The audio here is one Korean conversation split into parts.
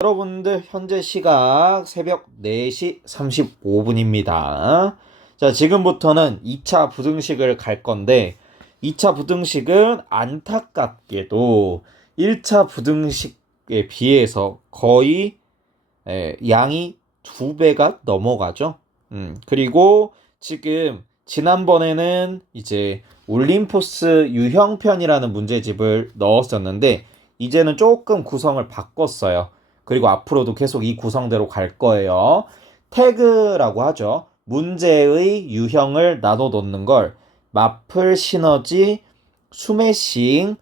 여러분들 현재 시각 새벽 4시 35분입니다. 자, 지금부터는 2차 부등식을 갈 건데 2차 부등식은 안타깝게도 1차 부등식에 비해서 거의 양이 2배가 넘어가죠. 그리고 지금 지난번에는 이제 올림포스 유형편이라는 문제집을 넣었었는데 이제는 조금 구성을 바꿨어요. 그리고 앞으로도 계속 이 구성대로 갈 거예요. 태그라고 하죠. 문제의 유형을 나눠 놓는 걸 마플, 시너지, 스매싱,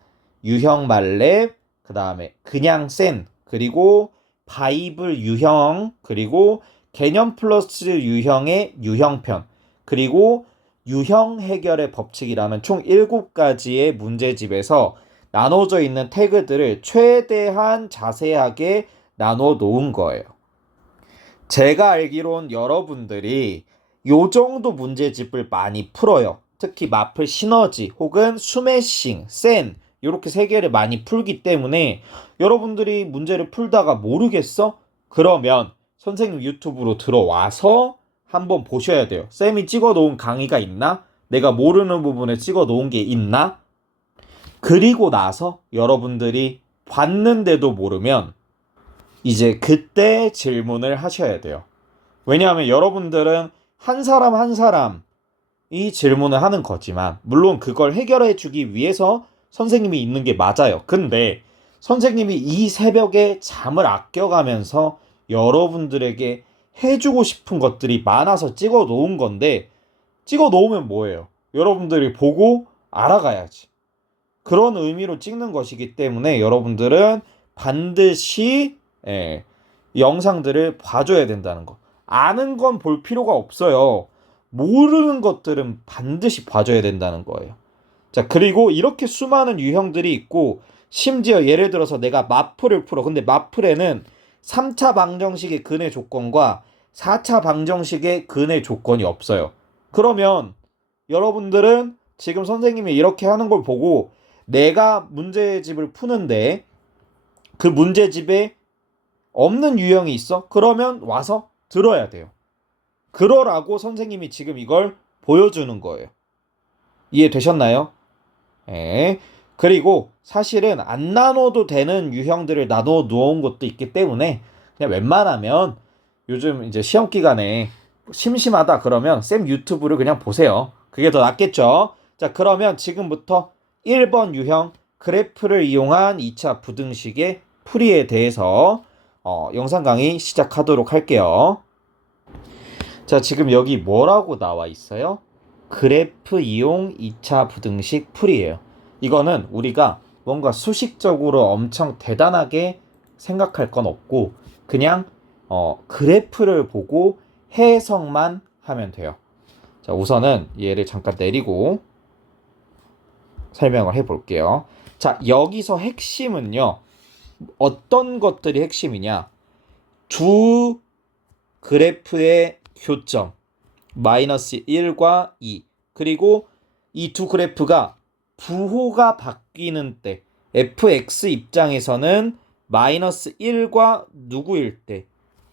유형 말렙, 그 다음에 그냥 센, 그리고 바이블 유형, 그리고 개념 플러스 유형의 유형편, 그리고 유형 해결의 법칙이라는 총 7가지의 문제집에서 나눠져 있는 태그들을 최대한 자세하게 나눠 놓은 거예요. 제가 알기론 여러분들이 요 정도 문제집을 많이 풀어요. 특히 마플 시너지 혹은 스매싱, 센 이렇게 3개를 많이 풀기 때문에 여러분들이 문제를 풀다가 모르겠어? 그러면 선생님 유튜브로 들어와서 한번 보셔야 돼요. 쌤이 찍어 놓은 강의가 있나? 내가 모르는 부분에 찍어 놓은 게 있나? 그리고 나서 여러분들이 봤는데도 모르면 이제 그때 질문을 하셔야 돼요. 왜냐하면 여러분들은 한 사람 한 사람이 질문을 하는 거지만 물론 그걸 해결해 주기 위해서 선생님이 있는 게 맞아요. 근데 선생님이 이 새벽에 잠을 아껴가면서 여러분들에게 해주고 싶은 것들이 많아서 찍어 놓은 건데 찍어 놓으면 뭐예요? 여러분들이 보고 알아가야지. 그런 의미로 찍는 것이기 때문에 여러분들은 반드시 영상들을 봐줘야 된다는 거. 아는 건 볼 필요가 없어요. 모르는 것들은 반드시 봐줘야 된다는 거예요. 자, 그리고 이렇게 수많은 유형들이 있고 심지어 예를 들어서 내가 마플을 풀어. 근데 마플에는 3차 방정식의 근의 조건과 4차 방정식의 근의 조건이 없어요. 그러면 여러분들은 지금 선생님이 이렇게 하는 걸 보고 내가 문제집을 푸는데 그 문제집에 없는 유형이 있어? 그러면 와서 들어야 돼요. 그러라고 선생님이 지금 이걸 보여주는 거예요. 이해되셨나요? 예. 그리고 사실은 안 나눠도 되는 유형들을 나눠 놓은 것도 있기 때문에 그냥 웬만하면 요즘 이제 시험 기간에 심심하다 그러면 쌤 유튜브를 그냥 보세요. 그게 더 낫겠죠? 자, 그러면 지금부터 1번 유형 그래프를 이용한 2차 부등식의 풀이에 대해서 영상 강의 시작하도록 할게요. 자, 지금 여기 뭐라고 나와 있어요? 그래프 이용 2차 부등식 풀이에요. 이거는 우리가 뭔가 수식적으로 엄청 대단하게 생각할 건 없고 그냥 그래프를 보고 해석만 하면 돼요. 자, 우선은 얘를 잠깐 내리고 설명을 해볼게요. 자, 여기서 핵심은요. 어떤 것들이 핵심이냐? 두 그래프의 교점 마이너스 1과 2 그리고 이 두 그래프가 부호가 바뀌는 때 fx 입장에서는 마이너스 1과 누구일 때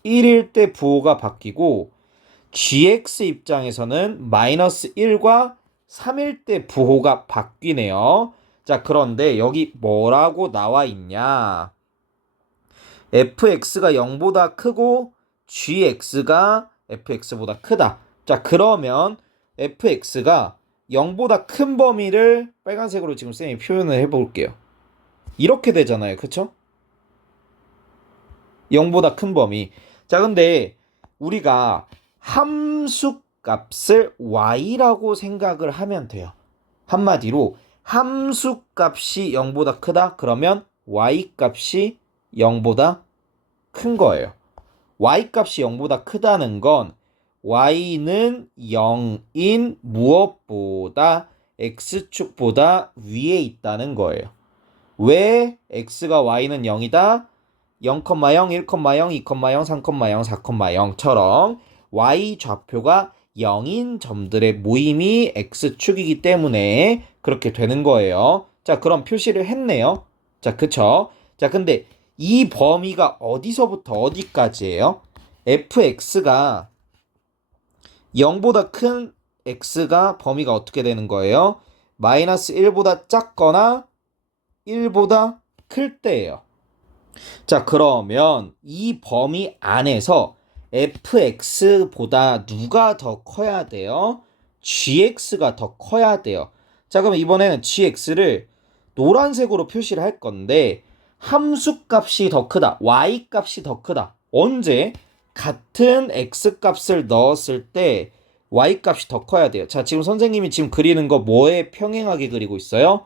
1일 때 부호가 바뀌고 gx 입장에서는 마이너스 1과 3일 때 부호가 바뀌네요. 자, 그런데 여기 뭐라고 나와 있냐? fx가 0보다 크고 gx가 fx보다 크다. 자, 그러면 fx가 0보다 큰 범위를 빨간색으로 지금 쌤이 표현을 해볼게요. 이렇게 되잖아요. 그쵸? 0보다 큰 범위. 자, 근데 우리가 함수 값을 y라고 생각을 하면 돼요. 한마디로 함수 값이 0보다 크다? 그러면 y 값이 0보다 큰 거예요. y 값이 0보다 크다는 건 y는 0인 무엇보다 x축보다 위에 있다는 거예요. 왜 x가 y는 0이다? 0,0, 1,0, 2,0, 3,0, 4,0처럼 y 좌표가 0인 점들의 모임이 x축이기 때문에 그렇게 되는 거예요. 자, 그럼 표시를 했네요. 자, 그쵸? 자, 근데 이 범위가 어디서부터 어디까지예요? fx가 0보다 큰 x가 범위가 어떻게 되는 거예요? 마이너스 1보다 작거나 1보다 클 때예요. 자, 그러면 이 범위 안에서 fx보다 누가 더 커야 돼요? gx가 더 커야 돼요. 자, 그럼 이번에는 gx를 노란색으로 표시를 할 건데 함수 값이 더 크다. y 값이 더 크다. 언제? 같은 x 값을 넣었을 때 y 값이 더 커야 돼요. 자, 지금 선생님이 지금 그리는 거 뭐에 평행하게 그리고 있어요?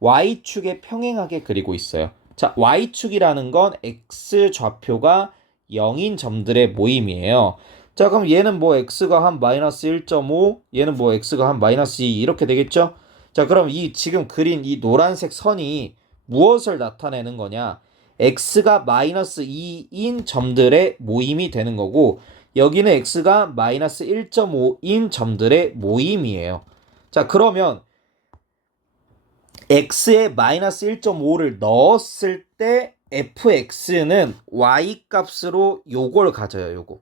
y축에 평행하게 그리고 있어요. 자, y축이라는 건 x 좌표가 0인 점들의 모임이에요. 자, 그럼 얘는 뭐 x가 한 마이너스 1.5, 얘는 뭐 x가 한 마이너스 2 이렇게 되겠죠? 자, 그럼 이 지금 그린 이 노란색 선이 무엇을 나타내는 거냐? x가 마이너스 2인 점들의 모임이 되는 거고 여기는 x가 마이너스 1.5인 점들의 모임이에요. 자, 그러면 x에 마이너스 1.5를 넣었을 때 fx는 y 값으로 요걸 가져요. 요거.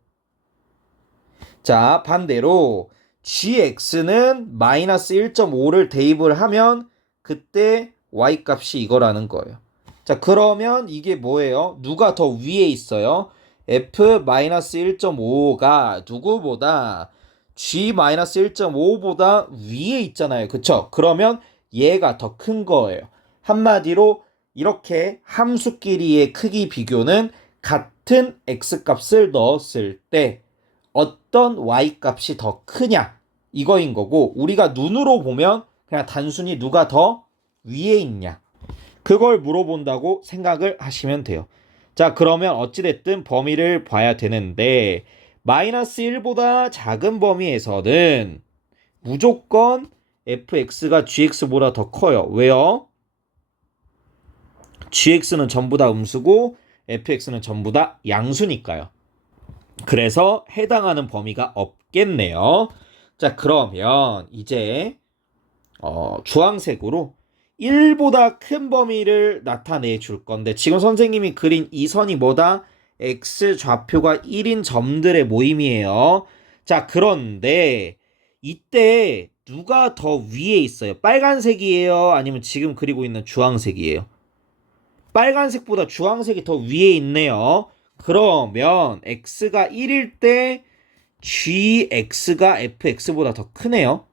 자, 반대로 gx는 마이너스 1.5를 대입을 하면 그때 y 값이 이거라는 거예요. 자, 그러면 이게 뭐예요? 누가 더 위에 있어요? f-1.5가 누구보다 g-1.5보다 위에 있잖아요. 그쵸? 그러면 얘가 더 큰 거예요. 한마디로 이렇게 함수끼리의 크기 비교는 같은 x값을 넣었을 때 어떤 y값이 더 크냐 이거인 거고 우리가 눈으로 보면 그냥 단순히 누가 더 위에 있냐 그걸 물어본다고 생각을 하시면 돼요. 자, 그러면 어찌됐든 범위를 봐야 되는데 마이너스 1보다 작은 범위에서는 무조건 fx가 gx보다 더 커요. 왜요? gx는 전부 다 음수고 fx는 전부 다 양수니까요. 그래서 해당하는 범위가 없겠네요. 자, 그러면 이제 주황색으로 1보다 큰 범위를 나타내 줄 건데 지금 선생님이 그린 이 선이 뭐다? x 좌표가 1인 점들의 모임이에요. 자, 그런데 이때 누가 더 위에 있어요? 빨간색이에요? 아니면 지금 그리고 있는 주황색이에요? 빨간색보다 주황색이 더 위에 있네요. 그러면 x가 1일 때 gx가 fx보다 더 크네요.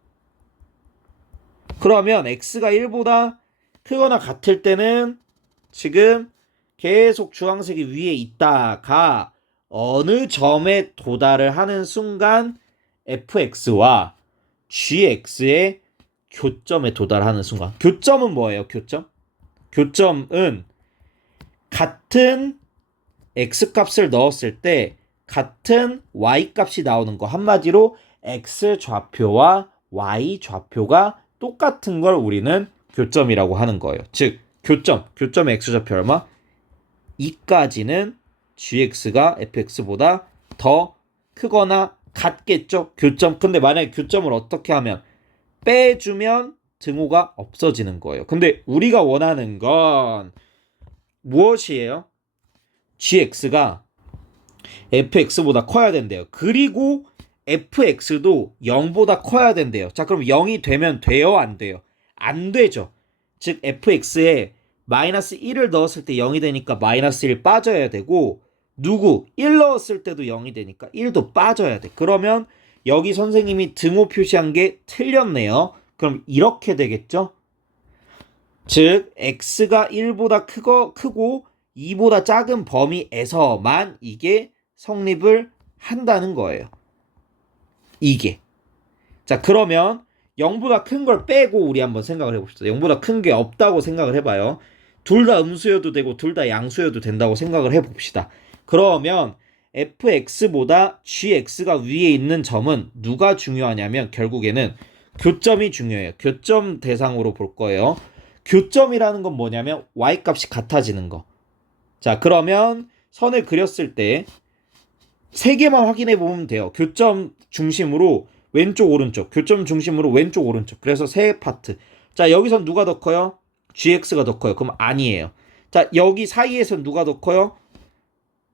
그러면 x가 1보다 크거나 같을 때는 지금 계속 주황색이 위에 있다가 어느 점에 도달을 하는 순간 fx와 gx의 교점에 도달하는 순간. 교점은 뭐예요? 교점은 같은 x값을 넣었을 때 같은 y값이 나오는 거. 한마디로 x 좌표와 y 좌표가 똑같은 걸 우리는 교점이라고 하는 거예요. 즉 교점의 x좌표 얼마? 2까지는 gx가 fx보다 더 크거나 같겠죠. 교점. 근데 만약에 교점을 어떻게 하면 빼주면 등호가 없어지는 거예요. 근데 우리가 원하는 건 무엇이에요? gx가 fx보다 커야 된대요. 그리고 fx도 0보다 커야 된대요. 자, 그럼 0이 되면 돼요? 안 돼요? 안 되죠. 즉 fx에 마이너스 1을 넣었을 때 0이 되니까 마이너스 1 빠져야 되고 1 넣었을 때도 0이 되니까 1도 빠져야 돼. 그러면 여기 선생님이 등호 표시한 게 틀렸네요. 그럼 이렇게 되겠죠? 즉 x가 1보다 크고 2보다 작은 범위에서만 이게 성립을 한다는 거예요. 이게. 자, 그러면 0보다 큰 걸 빼고 우리 한번 생각을 해봅시다. 0보다 큰 게 없다고 생각을 해봐요. 둘 다 음수여도 되고 둘 다 양수여도 된다고 생각을 해봅시다. 그러면 fx보다 gx가 위에 있는 점은 누가 중요하냐면 결국에는 교점이 중요해요. 교점 대상으로 볼 거예요. 교점이라는 건 뭐냐면 y값이 같아지는 거. 자, 그러면 선을 그렸을 때 세 개만 확인해 보면 돼요. 교점 중심으로 왼쪽 오른쪽, 교점 중심으로 왼쪽 오른쪽. 그래서 세 파트. 자, 여기선 누가 더 커요? gx가 더 커요. 그럼 아니에요. 자, 여기 사이에서 누가 더 커요?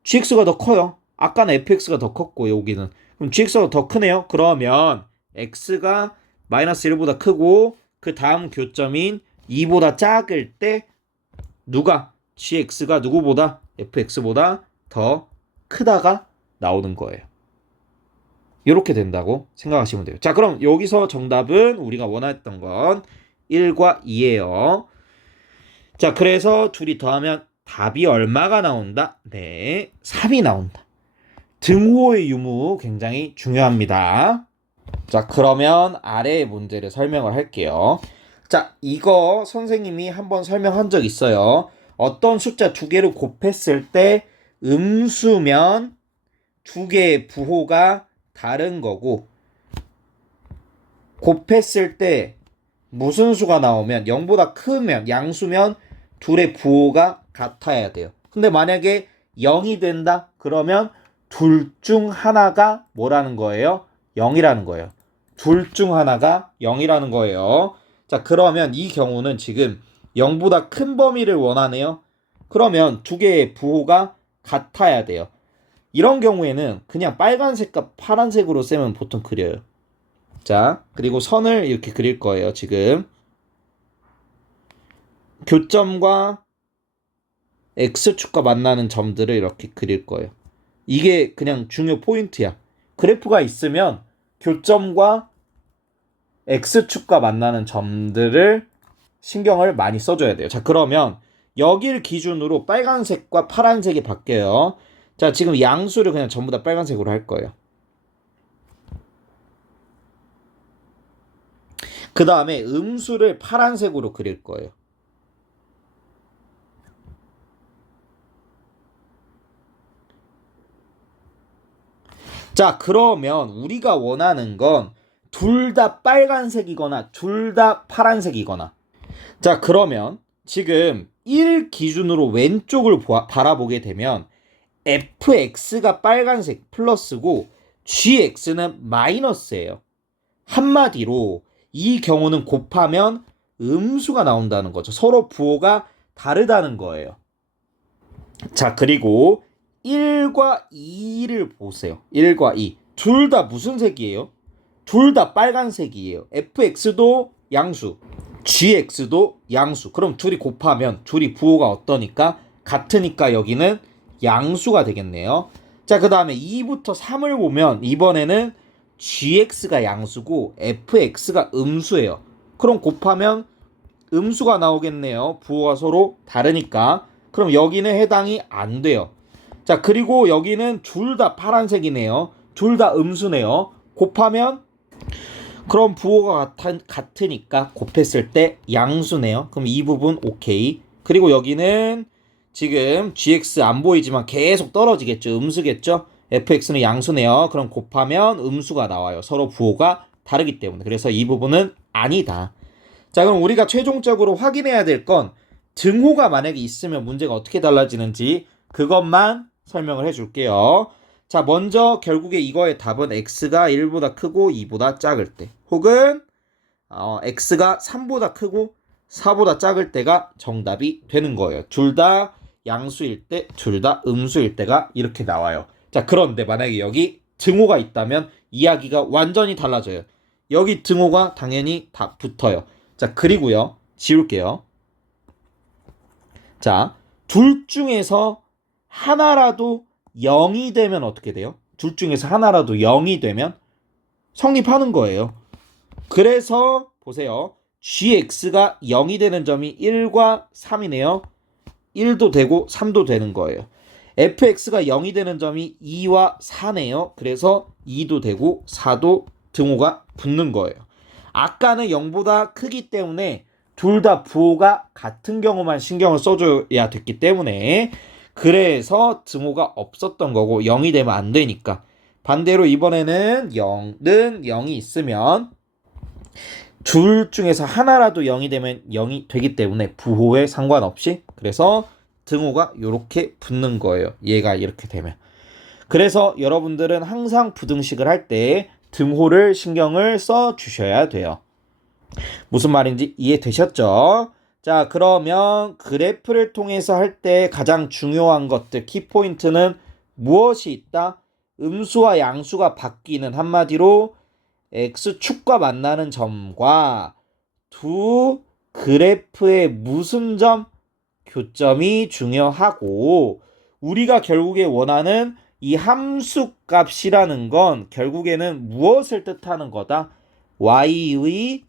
gx가 더 커요. 아까는 fx가 더 컸고 여기는. 그럼 gx가 더 크네요. 그러면 x가 마이너스 1보다 크고 그 다음 교점인 2보다 작을 때 누가 gx가 누구보다 fx보다 더 크다가 나오는 거예요. 이렇게 된다고 생각하시면 돼요. 자, 그럼 여기서 정답은 우리가 원했던 건 1과 2예요. 자, 그래서 둘이 더하면 답이 얼마가 나온다? 네, 3이 나온다. 등호의 유무 굉장히 중요합니다. 자, 그러면 아래의 문제를 설명을 할게요. 자, 이거 선생님이 한번 설명한 적 있어요. 어떤 숫자 두 개를 곱했을 때 음수면 두 개의 부호가 다른 거고 곱했을 때 무슨 수가 나오면 0보다 크면 양수면 둘의 부호가 같아야 돼요. 근데 만약에 0이 된다? 그러면 둘 중 하나가 뭐라는 거예요? 0이라는 거예요. 둘 중 하나가 0이라는 거예요. 자, 그러면 이 경우는 지금 0보다 큰 범위를 원하네요. 그러면 두 개의 부호가 같아야 돼요. 이런 경우에는 그냥 빨간색과 파란색으로 쌤은 보통 그려요. 자, 그리고 선을 이렇게 그릴 거예요. 지금 교점과 x축과 만나는 점들을 이렇게 그릴 거예요. 이게 그냥 중요 포인트야. 그래프가 있으면 교점과 x축과 만나는 점들을 신경을 많이 써줘야 돼요. 자, 그러면 여기를 기준으로 빨간색과 파란색이 바뀌어요. 자, 지금 양수를 그냥 전부 다 빨간색으로 할 거예요. 그 다음에 음수를 파란색으로 그릴 거예요. 자, 그러면 우리가 원하는 건 둘 다 빨간색이거나 둘 다 파란색이거나. 자, 그러면 지금 1 기준으로 왼쪽을 바라보게 되면 fx가 빨간색 플러스고 gx는 마이너스예요. 한마디로 이 경우는 곱하면 음수가 나온다는 거죠. 서로 부호가 다르다는 거예요. 자, 그리고 1과 2를 보세요. 1과 2. 둘 다 무슨 색이에요? 둘 다 빨간색이에요. fx도 양수, gx도 양수. 그럼 둘이 곱하면 둘이 부호가 어떠니까? 같으니까 여기는 양수가 되겠네요. 자, 그 다음에 2부터 3을 보면 이번에는 gx가 양수고 fx가 음수예요. 그럼 곱하면 음수가 나오겠네요. 부호가 서로 다르니까. 그럼 여기는 해당이 안 돼요. 자, 그리고 여기는 둘 다 파란색이네요. 둘 다 음수네요. 곱하면 그럼 부호가 같으니까 곱했을 때 양수네요. 그럼 이 부분 오케이. 그리고 여기는 지금 gx 안 보이지만 계속 떨어지겠죠. 음수겠죠. fx는 양수네요. 그럼 곱하면 음수가 나와요. 서로 부호가 다르기 때문에. 그래서 이 부분은 아니다. 자, 그럼 우리가 최종적으로 확인해야 될 건 등호가 만약에 있으면 문제가 어떻게 달라지는지 그것만 설명을 해줄게요. 자, 먼저 결국에 이거의 답은 x가 1보다 크고 2보다 작을 때 혹은 x가 3보다 크고 4보다 작을 때가 정답이 되는 거예요. 둘 다 양수일 때, 둘 다 음수일 때가 이렇게 나와요. 자, 그런데 만약에 여기 등호가 있다면 이야기가 완전히 달라져요. 여기 등호가 당연히 다 붙어요. 자, 그리고요. 지울게요. 자, 둘 중에서 하나라도 0이 되면 어떻게 돼요? 둘 중에서 하나라도 0이 되면 성립하는 거예요. 그래서 보세요. gx가 0이 되는 점이 1과 3이네요. 1도 되고 3도 되는 거예요. fx가 0이 되는 점이 2와 4네요. 그래서 2도 되고 4도 등호가 붙는 거예요. 아까는 0보다 크기 때문에 둘 다 부호가 같은 경우만 신경을 써줘야 됐기 때문에 그래서 등호가 없었던 거고 0이 되면 안 되니까. 반대로 이번에는 0은 0이 있으면 둘 중에서 하나라도 0이 되면 0이 되기 때문에 부호에 상관없이 그래서 등호가 이렇게 붙는 거예요. 얘가 이렇게 되면. 그래서 여러분들은 항상 부등식을 할 때 등호를 신경을 써 주셔야 돼요. 무슨 말인지 이해되셨죠? 자, 그러면 그래프를 통해서 할 때 가장 중요한 것들, 키포인트는 무엇이 있다? 음수와 양수가 바뀌는, 한마디로 x축과 만나는 점과 두 그래프의 무슨 점? 교점이 중요하고, 우리가 결국에 원하는 이 함수 값이라는 건 결국에는 무엇을 뜻하는 거다? y의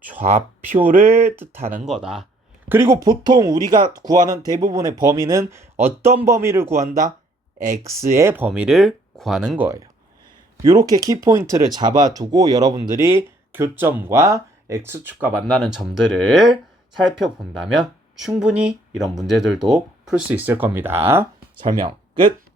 좌표를 뜻하는 거다. 그리고 보통 우리가 구하는 대부분의 범위는 어떤 범위를 구한다? x의 범위를 구하는 거예요. 이렇게 키포인트를 잡아두고 여러분들이 교점과 x축과 만나는 점들을 살펴본다면 충분히 이런 문제들도 풀 수 있을 겁니다. 설명 끝.